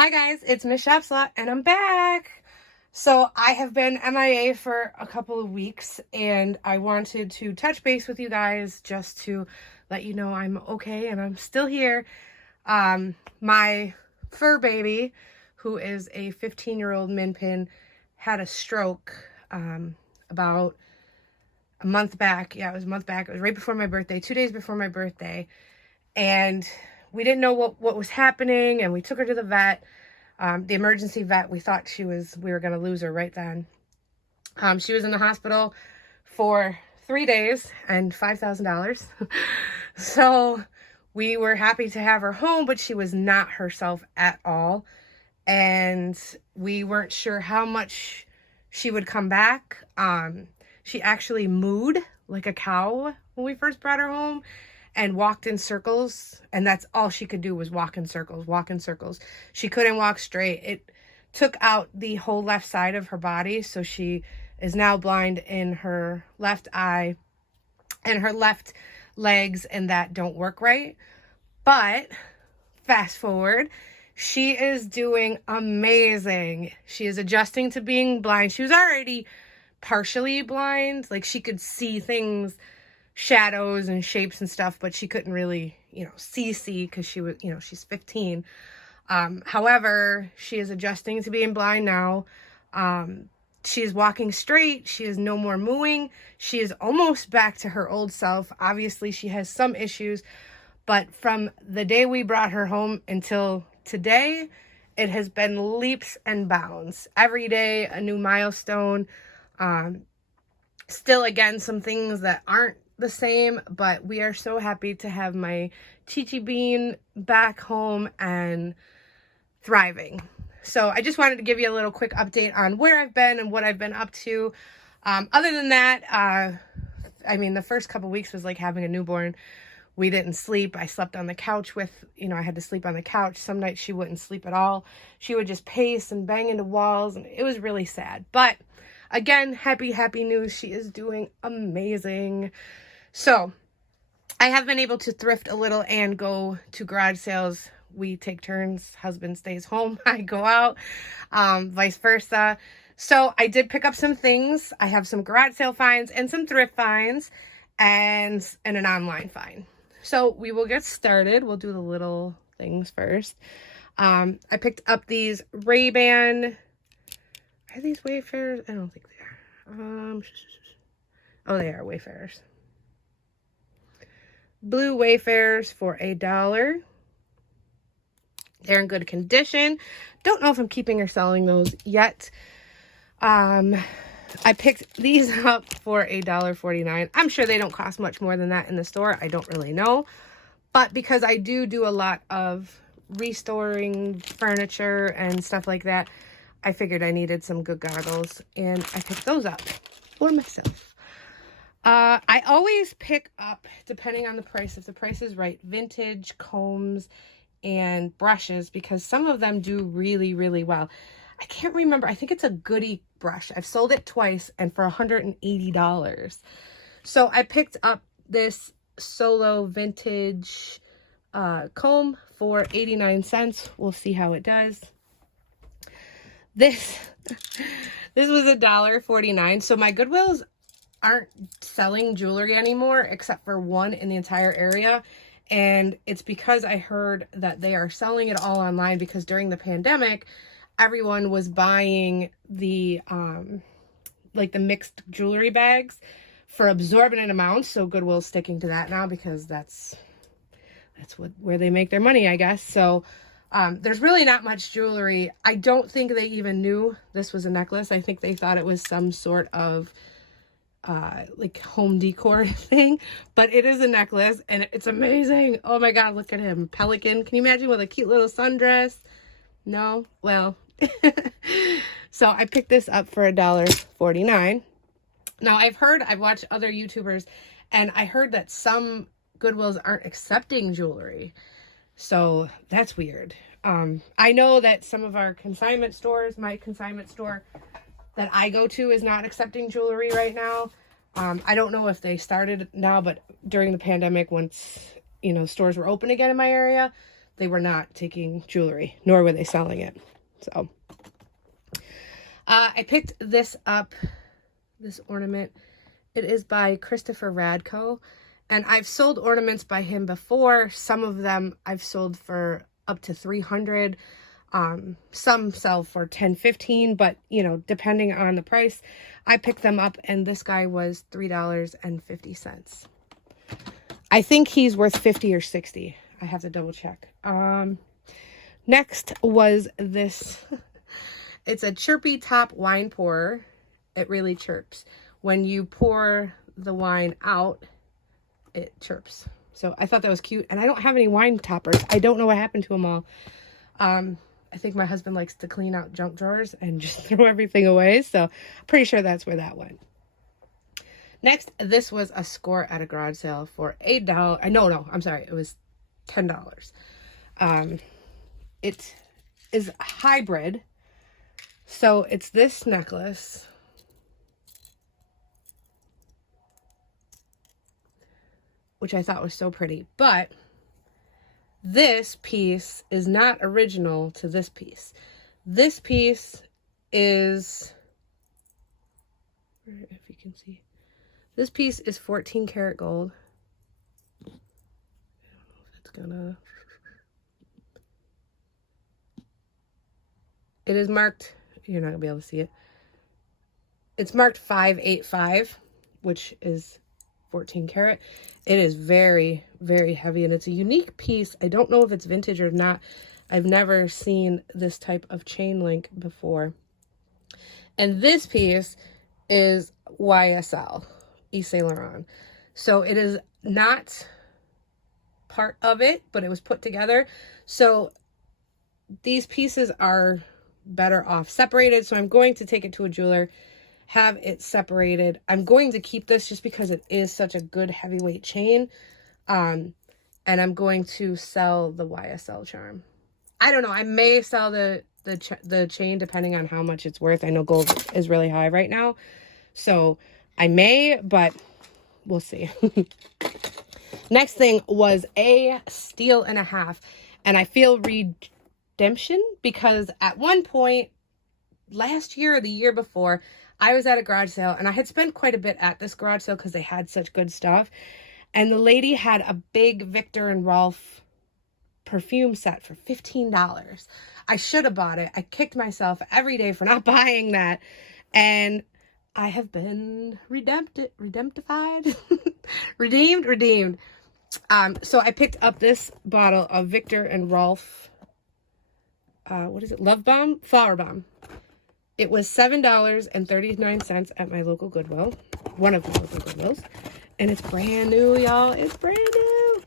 Hi guys, it's Mrs.Shopsalot and I'm back. So I have been MIA for a couple of weeks and I wanted to touch base with you guys just to let you know I'm okay and I'm still here. My fur baby, who is a 15-year-old min pin, had a stroke about a month back. Yeah, it was a month back. It was right before my birthday, 2 days before my birthday. And we didn't know what was happening, and we took her to the vet, the emergency vet. We thought we were going to lose her right then. She was in the hospital for 3 days and $5,000. So we were happy to have her home, but she was not herself at all. And we weren't sure how much she would come back. She actually mooed like a cow when we first brought her home and walked in circles, and that's all she could do was walk in circles. She couldn't walk straight. It took out the whole left side of her body, so she is now blind in her left eye and her left legs, and that don't work right. But fast forward, she is doing amazing. She is adjusting to being blind. She was already partially blind, like she could see things, shadows and shapes and stuff, but she couldn't really, see because she was, she's 15. However, she is adjusting to being blind now. She is walking straight. She is no more mooing. She is almost back to her old self. Obviously, she has some issues, but from the day we brought her home until today, it has been leaps and bounds. Every day, a new milestone. Still, again, some things that aren't the same, but we are so happy to have my Chi Bean back home and thriving. So I just wanted to give you a little quick update on where I've been and what I've been up to. Other than that, the first couple weeks was like having a newborn. We didn't sleep. I slept on the couch I had to sleep on the couch. Some nights she wouldn't sleep at all. She would just pace and bang into walls, and it was really sad. But again, happy news. She is doing amazing. So I have been able to thrift a little and go to garage sales. We take turns. Husband stays home. I go out, vice versa. So I did pick up some things. I have some garage sale finds and some thrift finds and an online find. So we will get started. We'll do the little things first. I picked up these Ray-Ban. Are these Wayfarers? I don't think they are. Oh, they are Wayfarers. Blue Wayfarers for $1. They're in good condition. Don't know if I'm keeping or selling those yet. I picked these up for $1.49. I'm sure they don't cost much more than that in the store. I don't really know. But because I do a lot of restoring furniture and stuff like that, I figured I needed some good goggles, and I picked those up for myself. I always pick up, depending on the price, if the price is right, vintage combs and brushes, because some of them do really, really well. I can't remember. I think it's a Goody brush. I've sold it twice and for $180. So I picked up this Solo vintage comb for 89 cents. We'll see how it does. This was $1.49. So my Goodwills aren't selling jewelry anymore except for one in the entire area. And it's because I heard that they are selling it all online, because during the pandemic, everyone was buying the the mixed jewelry bags for exorbitant amounts. So Goodwill's sticking to that now because that's where they make their money, I guess. So there's really not much jewelry. I don't think they even knew this was a necklace. I think they thought it was some sort of home decor thing, but it is a necklace and it's amazing. Oh my god, look at him. Pelican. Can you imagine, with a cute little sundress? No? Well, so I picked this up for $1.49. Now I've watched other YouTubers, and I heard that some Goodwills aren't accepting jewelry. So that's weird. I know that some of our consignment stores, my consignment store that I go to, is not accepting jewelry right now. I don't know if they started now, but during the pandemic, once, stores were open again in my area, they were not taking jewelry, nor were they selling it. So I picked this up, this ornament. It is by Christopher Radko, and I've sold ornaments by him before. Some of them I've sold for up to $300. Some sell for $10-15, but you know, depending on the price, I picked them up, and this guy was $3.50. I think he's worth 50 or 60. I have to double check. Next was this. It's a chirpy top wine pourer. It really chirps. When you pour the wine out, it chirps. So I thought that was cute. And I don't have any wine toppers. I don't know what happened to them all. I think my husband likes to clean out junk drawers and just throw everything away. So I'm pretty sure that's where that went. Next, this was a score at a garage sale for $8. No, I'm sorry. It was $10. It is hybrid. So it's this necklace. Which I thought was so pretty. But this piece is not original to this piece. This piece is, if you can see, this piece is 14 karat gold. I don't know if it's gonna, it is marked, you're not gonna be able to see it. It's marked 585, which is 14 karat. It is very, very heavy, and it's a unique piece. I don't know if it's vintage or not. I've never seen this type of chain link before. And this piece is YSL, Yves Saint Laurent. So it is not part of it, but it was put together. So these pieces are better off separated. So I'm going to take it to a jeweler, have it separated. I'm going to keep this just because it is such a good heavyweight chain. And I'm going to sell the YSL charm. I don't know. I may sell the chain depending on how much it's worth. I know gold is really high right now. So I may, but we'll see. Next thing was a steal and a half. And I feel redemption because at one point last year or the year before, I was at a garage sale and I had spent quite a bit at this garage sale because they had such good stuff. And the lady had a big Victor and Rolf perfume set for $15. I should have bought it. I kicked myself every day for not buying that. And I have been redemptified, redeemed. So I picked up this bottle of Victor and Rolf, what is it? Love Bomb? Flower Bomb. It was $7.39 at my local Goodwill, one of the local Goodwills. And it's brand new, y'all. It's brand new.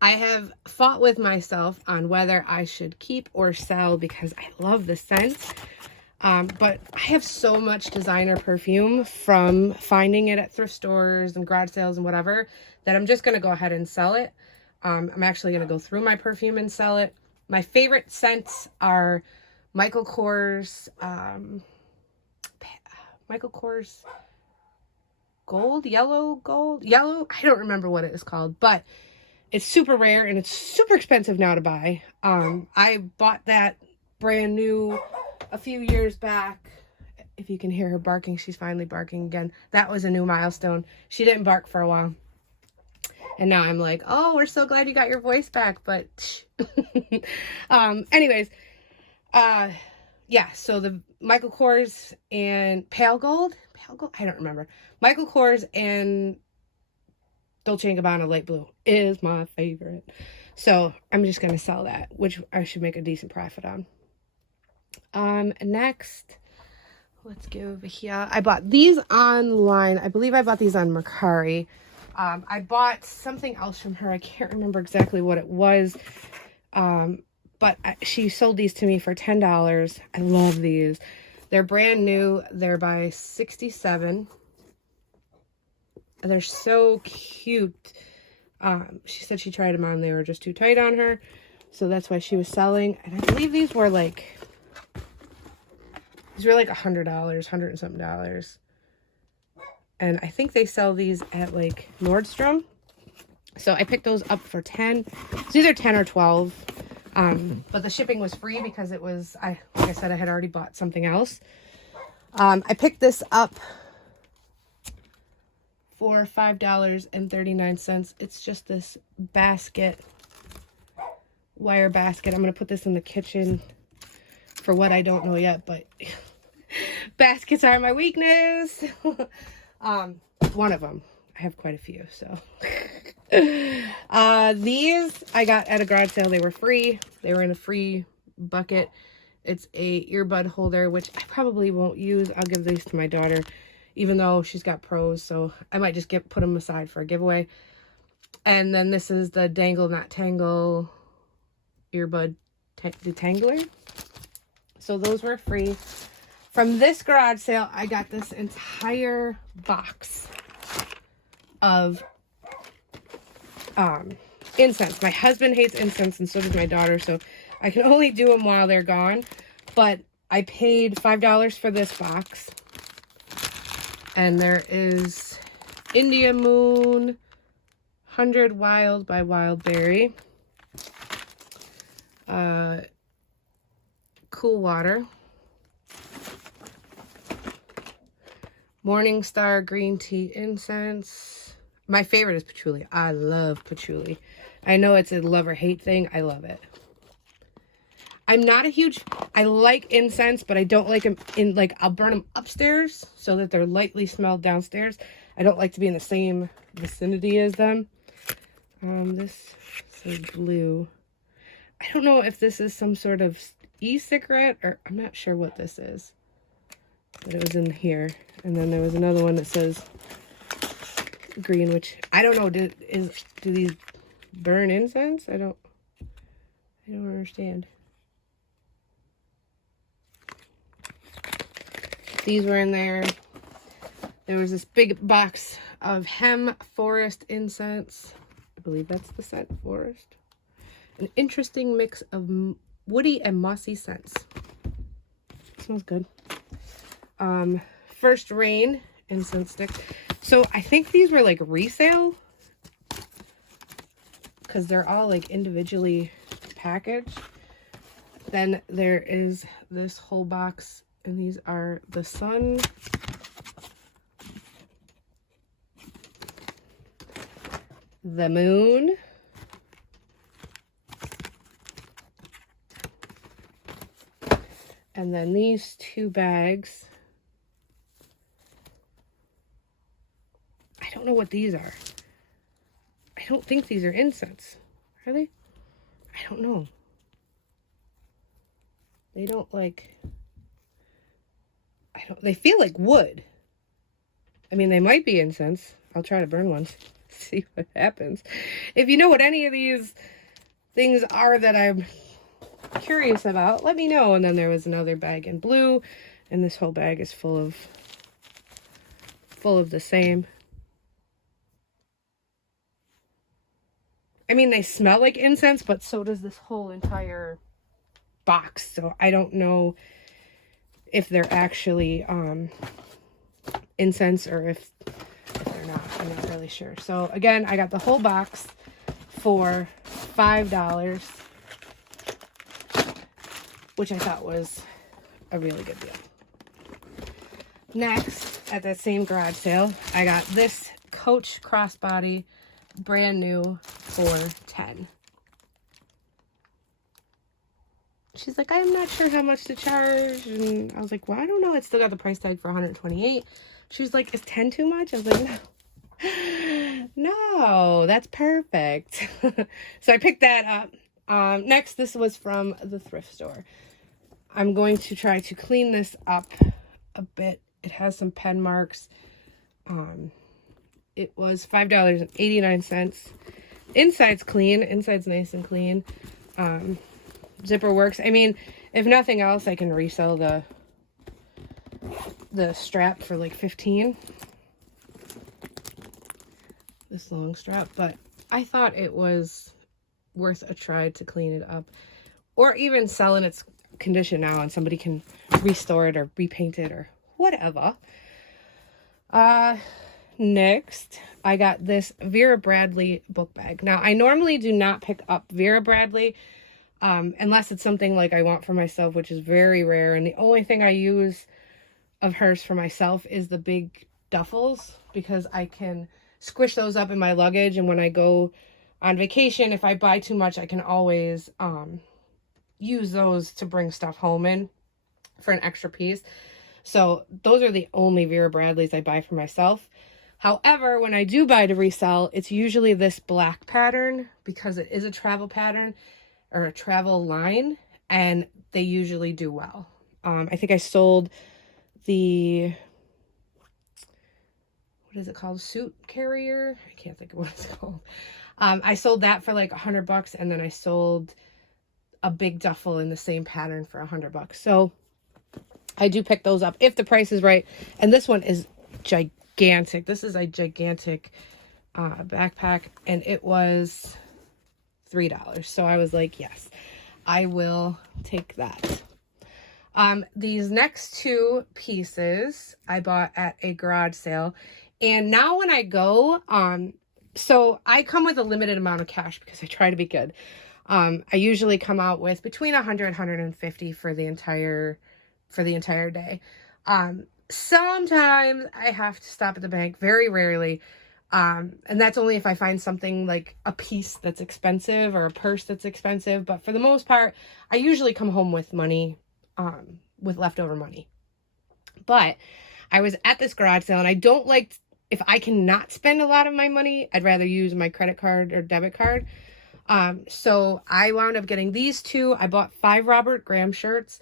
I have fought with myself on whether I should keep or sell because I love the scent. But I have so much designer perfume from finding it at thrift stores and garage sales and whatever that I'm just going to go ahead and sell it. I'm actually going to go through my perfume and sell it. My favorite scents are Michael Kors yellow, I don't remember what it is called, but it's super rare and it's super expensive now to buy. I bought that brand new a few years back. If you can hear her barking, she's finally barking again. That was a new milestone. She didn't bark for a while. And now I'm like, oh, we're so glad you got your voice back. But anyways, yeah, so the Michael Kors and Pale Gold, I don't remember. Michael Kors and Dolce & Gabbana Light Blue is my favorite. So I'm just going to sell that, which I should make a decent profit on. Next, let's go over here. I bought these online. I believe I bought these on Mercari. I bought something else from her. I can't remember exactly what it was. But she sold these to me for $10. I love these. They're brand new. They're by 67. They're so cute. She said she tried them on. They were just too tight on her. So that's why she was selling. And I believe these were like $100, $100 and something. And I think they sell these at like Nordstrom. So I picked those up for 10. It's either 10 or 12. But the shipping was free because it was, like I said, I had already bought something else. I picked this up for $5.39. It's just this basket, wire basket. I'm going to put this in the kitchen for what I don't know yet, but baskets are my weakness. One of them. I have quite a few, so. These I got at a garage sale. They were free. They were in a free bucket. It's a earbud holder, which I probably won't use. I'll give these to my daughter, even though she's got pros, so I might just put them aside for a giveaway. And then this is the Dangle Not Tangle earbud detangler. So those were free. From this garage sale, I got this entire box of incense. My husband hates incense, and so does my daughter, so I can only do them while they're gone. But I paid $5 for this box. And there is India Moon, 100 Wild by Wildberry, Cool Water, Morning Star Green Tea Incense. My favorite is patchouli. I love patchouli. I know it's a love or hate thing. I love it. I'm not a huge, I like incense, but I don't like them in, like, I'll burn them upstairs so that they're lightly smelled downstairs. I don't like to be in the same vicinity as them. This is blue. I don't know if this is some sort of e-cigarette, or I'm not sure what this is. But it was in here. And then there was another one that says green, which I don't know. Do these burn incense? I don't understand. These were in there. There was this big box of Hem Forest incense. I believe that's the scent, Forest. An interesting mix of woody and mossy scents. Smells good. First Rain incense stick. So I think these were like resale, because they're all like individually packaged. Then there is this whole box, and these are the Sun, the Moon, and then these two bags. I don't know what these are. I don't think these are incense. Are they? I don't know. They don't like, they feel like wood. I mean, they might be incense. I'll try to burn one, see what happens. If you know what any of these things are that I'm curious about, let me know. And then there was another bag in blue, and this whole bag is full of the same. I mean, they smell like incense, but so does this whole entire box. So I don't know if they're actually incense or if they're not. I'm not really sure. So again, I got the whole box for $5, which I thought was a really good deal. Next, at that same garage sale, I got this Coach crossbody, brand new, for $10. She's like, I'm not sure how much to charge. And I was like, well, I don't know. It's still got the price tag for $128. She was like, is 10 too much? I was like, no. No, that's perfect. So I picked that up. Next, this was from the thrift store. I'm going to try to clean this up a bit. It has some pen marks. It was $5.89. Inside's clean. Inside's nice and clean. Zipper works. I mean, if nothing else, I can resell the strap for like $15. This long strap, but I thought it was worth a try to clean it up, or even sell in its condition now, and somebody can restore it or repaint it or whatever. next, I got this Vera Bradley book bag. Now, I normally do not pick up Vera Bradley unless it's something like I want for myself, which is very rare. And the only thing I use of hers for myself is the big duffels, because I can squish those up in my luggage. And when I go on vacation, if I buy too much, I can always use those to bring stuff home in for an extra piece. So those are the only Vera Bradleys I buy for myself. However, when I do buy to resell, it's usually this black pattern, because it is a travel pattern or a travel line, and they usually do well. I think I sold the, what is it called? Suit carrier? I can't think of what it's called. I sold that for like $100, and then I sold a big duffel in the same pattern for $100. So I do pick those up if the price is right. And this one is gigantic. This is a gigantic backpack, and it was $3. So I was like, yes, I will take that. These next two pieces I bought at a garage sale. And now when I go, so I come with a limited amount of cash because I try to be good. I usually come out with between 100 and 150 for the entire day. Sometimes I have to stop at the bank, very rarely. And that's only if I find something like a piece that's expensive or a purse that's expensive. But for the most part, I usually come home with money, with leftover money. But I was at this garage sale, and I don't like, if I cannot spend a lot of my money, I'd rather use my credit card or debit card. So I wound up getting these two. I bought 5 Robert Graham shirts.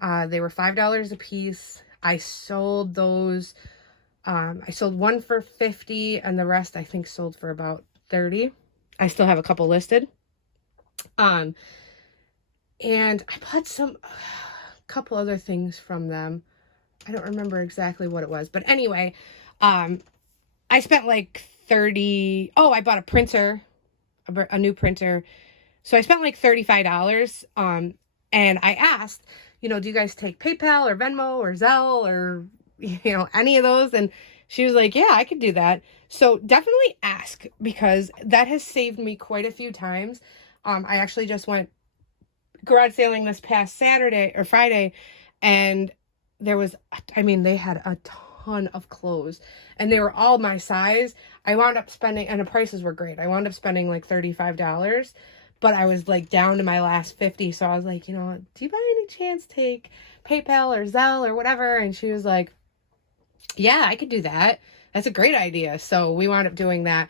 They were $5 a piece. I sold those. I sold one for $50, and the rest I think sold for about $30. I still have a couple listed. And I bought a couple other things from them. I don't remember exactly what it was, but anyway, I spent like $30. Oh, I bought a printer, a new printer. So I spent like $35. And I asked, do you guys take PayPal or Venmo or Zelle or, any of those? And she was like, yeah, I could do that. So definitely ask, because that has saved me quite a few times. I actually just went garage sailing this past Saturday or Friday, and there was, they had a ton of clothes, and they were all my size. I wound up spending, and the prices were great. I wound up spending like $35, but I was like down to my last 50. So I was like, do you by any chance take PayPal or Zelle or whatever? And she was like, yeah, I could do that. That's a great idea. So we wound up doing that.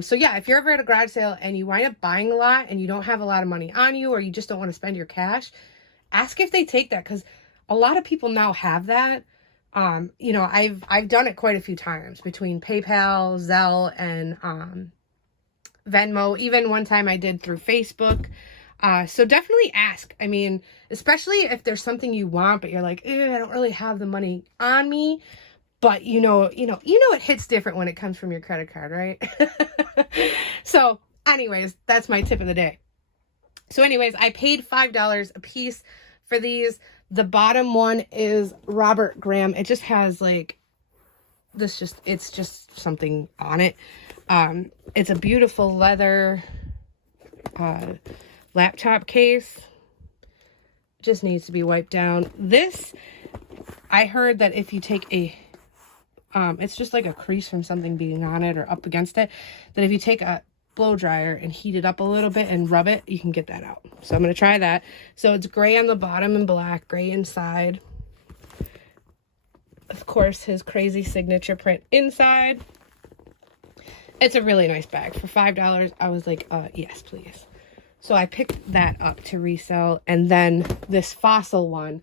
So yeah, if you're ever at a garage sale and you wind up buying a lot and you don't have a lot of money on you, or you just don't want to spend your cash, ask if they take that, because a lot of people now have that. I've done it quite a few times between PayPal, Zelle, and Venmo. Even one time I did through Facebook. So definitely ask. Especially if there's something you want, but you're like, I don't really have the money on me. But it hits different when it comes from your credit card, right? So anyways, that's my tip of the day. So anyways, I paid $5 a piece for these. The bottom one is Robert Graham. It just has like it's just something on it. It's a beautiful leather laptop case. Just needs to be wiped down. This, I heard that if you take it's just like a crease from something being on it or up against it, that if you take a blow dryer and heat it up a little bit and rub it, you can get that out. So I'm going to try that. So it's gray on the bottom and black, gray inside. Of course, his crazy signature print inside. It's a really nice bag. For $5, I was like, yes, please. So I picked that up to resell. And then this fossil one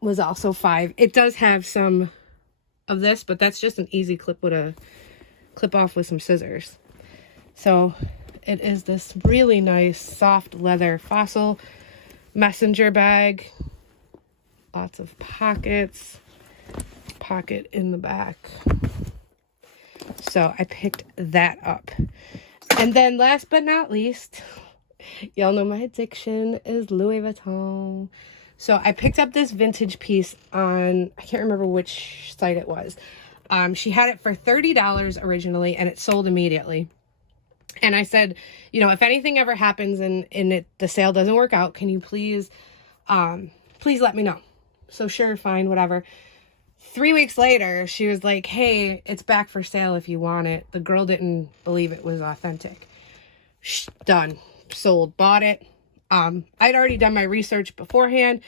was also $5. It does have some of this, but that's just an easy clip off with some scissors. So it is this really nice soft leather fossil messenger bag. Lots of pockets. Pocket in the back. So I picked that up. And then last but not least, y'all know my addiction is Louis Vuitton. So I picked up this vintage piece on, I can't remember which site it was, She had it for $30 originally, and it sold immediately. And I said, you know, if anything ever happens and the sale doesn't work out, can you please let me know? So sure, fine, whatever. 3 weeks later, she was like, hey, it's back for sale if you want it. The girl didn't believe it was authentic. Done. Sold. Bought it. I'd already done my research beforehand,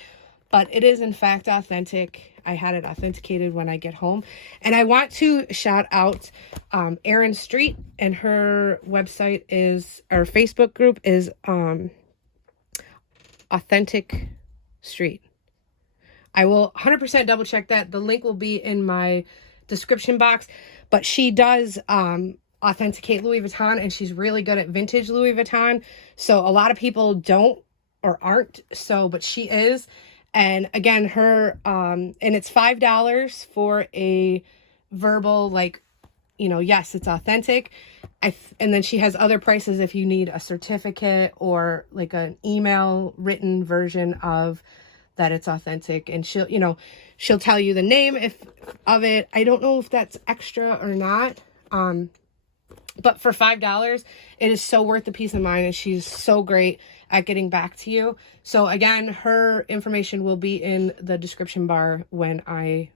but it is in fact authentic. I had it authenticated when I get home. And I want to shout out Erin Street, and her website is, or Facebook group is Authentic Street. I will 100% double check that. The link will be in my description box, but she does authenticate Louis Vuitton, and she's really good at vintage Louis Vuitton. So a lot of people don't or aren't, so, but she is. And again, her, and it's $5 for a verbal, like, you know, yes, it's authentic. And then she has other prices if you need a certificate or like an email written version of that it's authentic. And she'll, you know, she'll tell you the name of it. I don't know if that's extra or not. But for $5, it is so worth the peace of mind, and she's so great at getting back to you. So again, her information will be in the description bar when I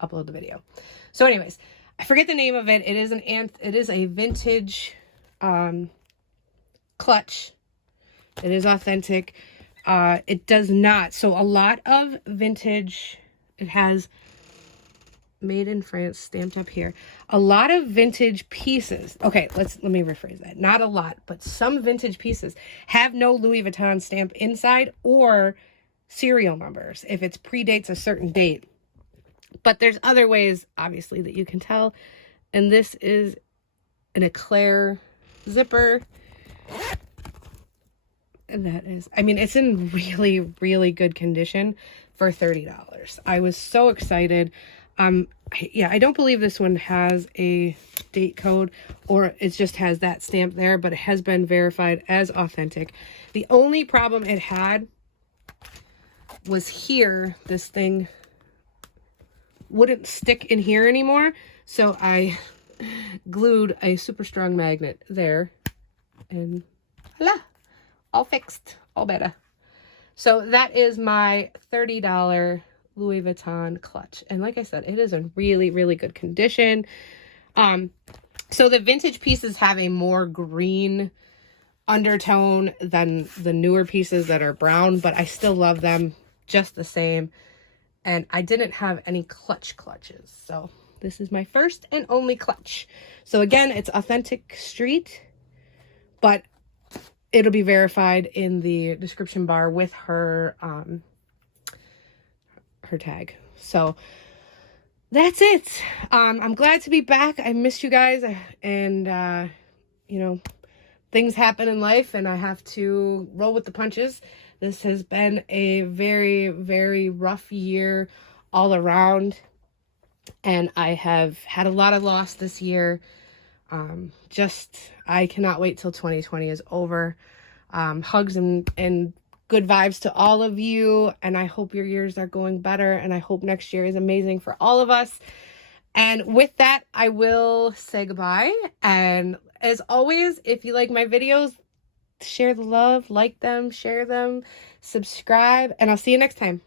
upload the video. So anyways, I forget the name of it. It is a vintage clutch. It is authentic. It does not. So a lot of vintage, it has made in France stamped up here. A lot of vintage pieces. Okay, let me rephrase that. Not a lot, but some vintage pieces have no Louis Vuitton stamp inside or serial numbers if it predates a certain date. But there's other ways, obviously, that you can tell. And this is an eclair zipper. And that is, I mean, it's in really, really good condition for $30. I was so excited. Yeah, I don't believe this one has a date code, or it just has that stamp there, but it has been verified as authentic. The only problem it had was here. This thing wouldn't stick in here anymore, so I glued a super strong magnet there, and voila, all fixed, all better. So that is my $30 Louis Vuitton clutch, and like I said, it is in really, really good condition. So the vintage pieces have a more green undertone than the newer pieces that are brown, but I still love them just the same. And I didn't have any clutches, so this is my first and only clutch. So again, it's Authentic Street, but it'll be verified in the description bar with her her tag. So that's it. I'm glad to be back. I missed you guys, and you know, things happen in life and I have to roll with the punches. This has been a very, very rough year all around, and I have had a lot of loss this year. I cannot wait till 2020 is over. Hugs and good vibes to all of you, and I hope your years are going better, and I hope next year is amazing for all of us. And with that, I will say goodbye. And as always, if you like my videos, share the love, like them, share them, subscribe, and I'll see you next time.